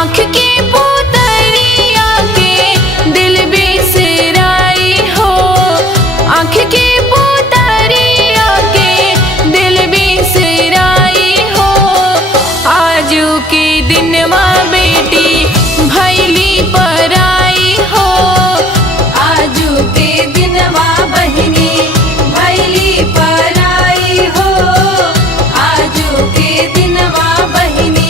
आँख के पुतरिया के दिल बिसराई हो, आँख के पुतरिया के दिल बिसराई हो। आजू के दिनवा बेटी भैली पराई हो, आजू के दिनवा बहिनी भैली पराई हो, आजू के दिनवा बहिनी।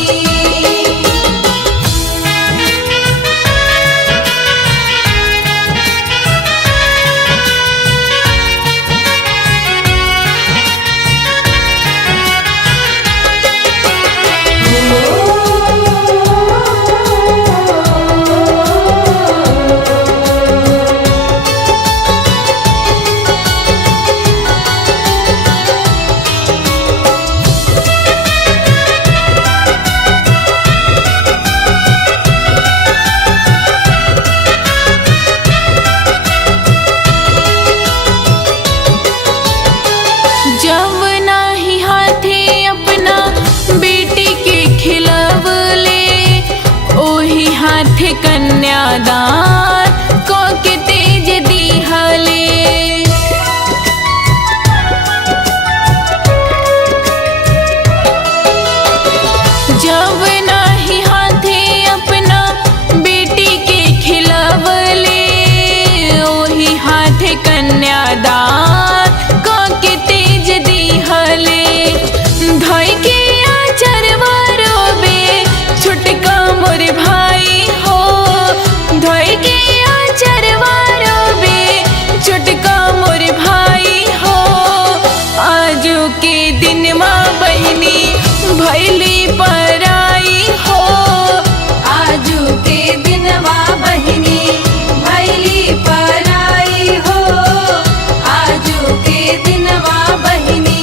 जब नाही हाथे अपना बेटी के खिलवले, ओही हाथे कन्यादान को के तेज दिहले। जब नाही हाथे अपना बेटी के खिलवले, ओही हाथे कन्यादान को के तेज दिहले। धोई के आचरवा रोबे छोटका मोर भाई हो, धोई के आचरवा रोबे छोटका मोर भाई हो। आजू के दिनवा बहिनी भैली पराई हो, आजू के दिनवा बहिनी भैली पराई हो, आजू के दिनवा बहिनी।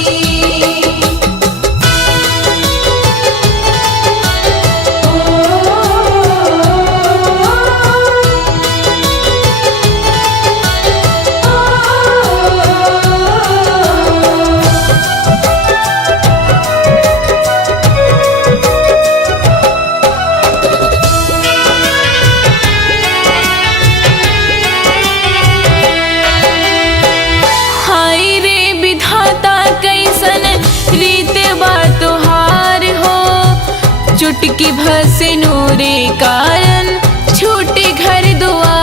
हाय रे विधाता कैसन रीत बा तोहार हो, चुटकी भसे नूरे कारण छूटे घर दुआर